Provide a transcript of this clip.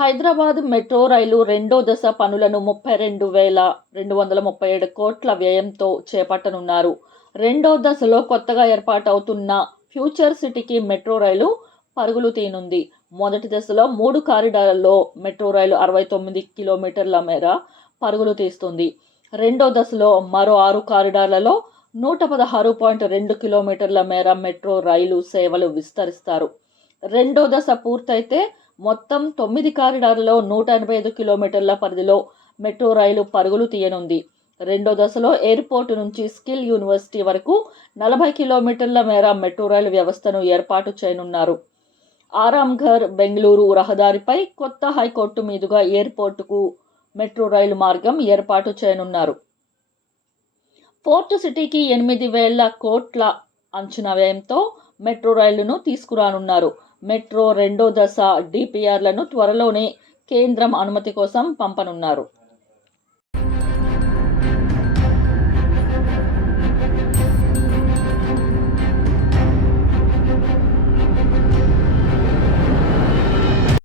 Hyderabad metro రైలు రెండో దశ పనులను 32,237 కోట్ల వ్యయంతో చేపట్టనున్నారు. రెండో దశలో కొత్తగా ఏర్పాటవుతున్న ఫ్యూచర్ సిటీకి మెట్రో రైలు పరుగులు తీయనుంది. మొదటి దశలో 3 కారిడార్లలో మెట్రో రైలు 69 కిలోమీటర్ల మేర పరుగులు తీస్తుంది. రెండో దశలో మరో 6 కారిడార్లలో 116.2 కిలోమీటర్ల మేర మెట్రో రైలు సేవలు విస్తరిస్తారు. రెండో దశ పూర్తయితే మొత్తం 9 కారిడార్లలో 185 కిలోమీటర్ల పరిధిలో మెట్రో రైలు పరుగులు తీయనుంది. రెండో దశలో ఎయిర్పోర్టు నుంచి స్కిల్ యూనివర్సిటీ వరకు 40 కిలోమీటర్ల మేర మెట్రో రైలు వ్యవస్థను ఏర్పాటు చేయనున్నారు. ఆరాంఘర్ బెంగళూరు రహదారిపై కొత్త హైకోర్టు మీదుగా ఎయిర్పోర్టుకు మెట్రో రైలు మార్గం ఏర్పాటు చేయనున్నారు. పోర్టు సిటీకి 8,000 కోట్ల అంచనా వ్యయంతో మెట్రో రైలును తీసుకురానున్నారు. మెట్రో రెండో దశ డిపిఆర్లను త్వరలోనే కేంద్రం అనుమతి కోసం పంపనున్నారు.